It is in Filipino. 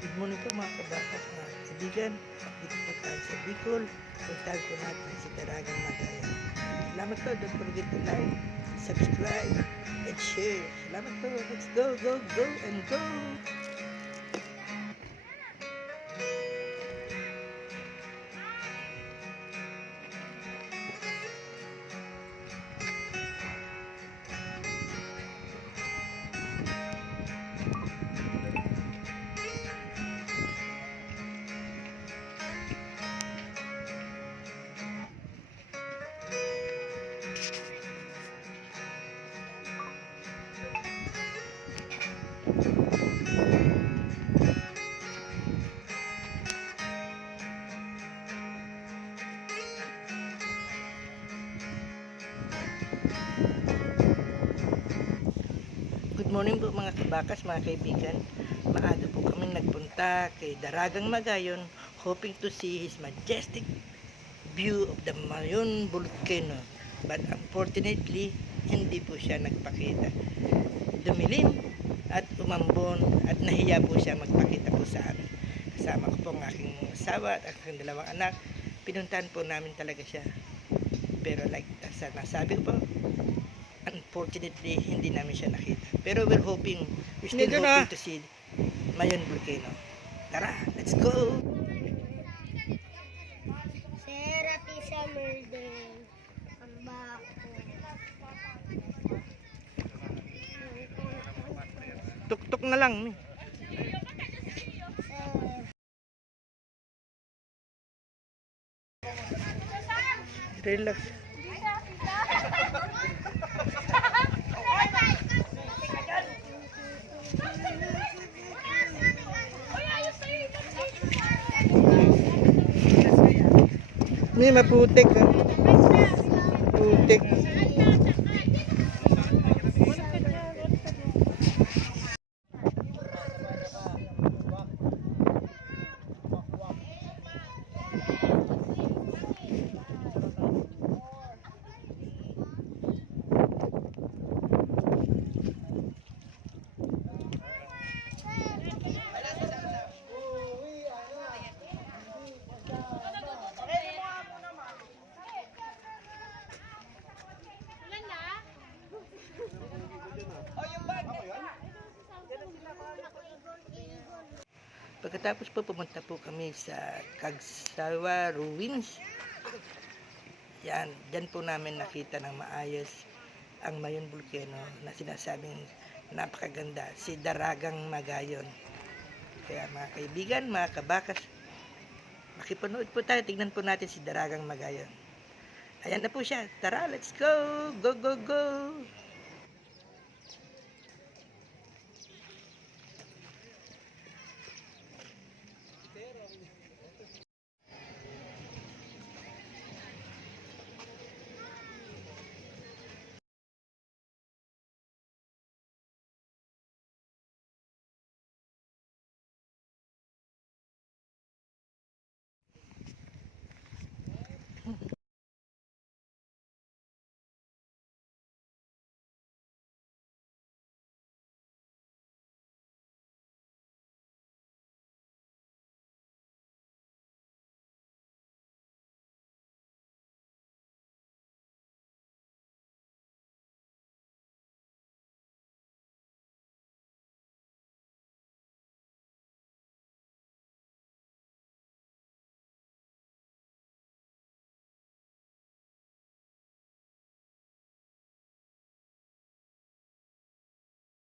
Good morning po mga kabakas, mga kaibigan. Dito po tayo sa Bicol. Puntahan po natin si Daragang Magayan. Salamat po. Don't forget to like, subscribe, and share. Salamat po. Let's go, go, go, and go! Good morning po mga kabakas, mga kaibigan. Maaga po kami nagpunta kay Daragang Magayon, hoping to see his majestic view of the Mayon volcano. But unfortunately, hindi po siya nagpakita. Dumilim at umambon at nahiya po siya magpakita po sa amin. Kasama ko po ang aking asawa at aking dalawang anak. Pinuntahan po namin talaga siya. Pero like nasabi ko po, unfortunately, hindi namin siya nakita. Pero we're still hoping to see Mayon volcano. Tara, let's go! Therapy summer day. Ang bako. Tuk-tuk na lang. Relax. May maputik ha. Putik. Pagkatapos po pumunta po kami sa Cagsawa Ruins. Yan, dyan po namin nakita ng maayos ang Mayon volcano na sinasabing napakaganda, si Daragang Magayon. Kaya mga kaibigan, mga kabakas, makipanood po tayo, tignan po natin si Daragang Magayon. Ayan na po siya, tara, let's go! Go, go, go!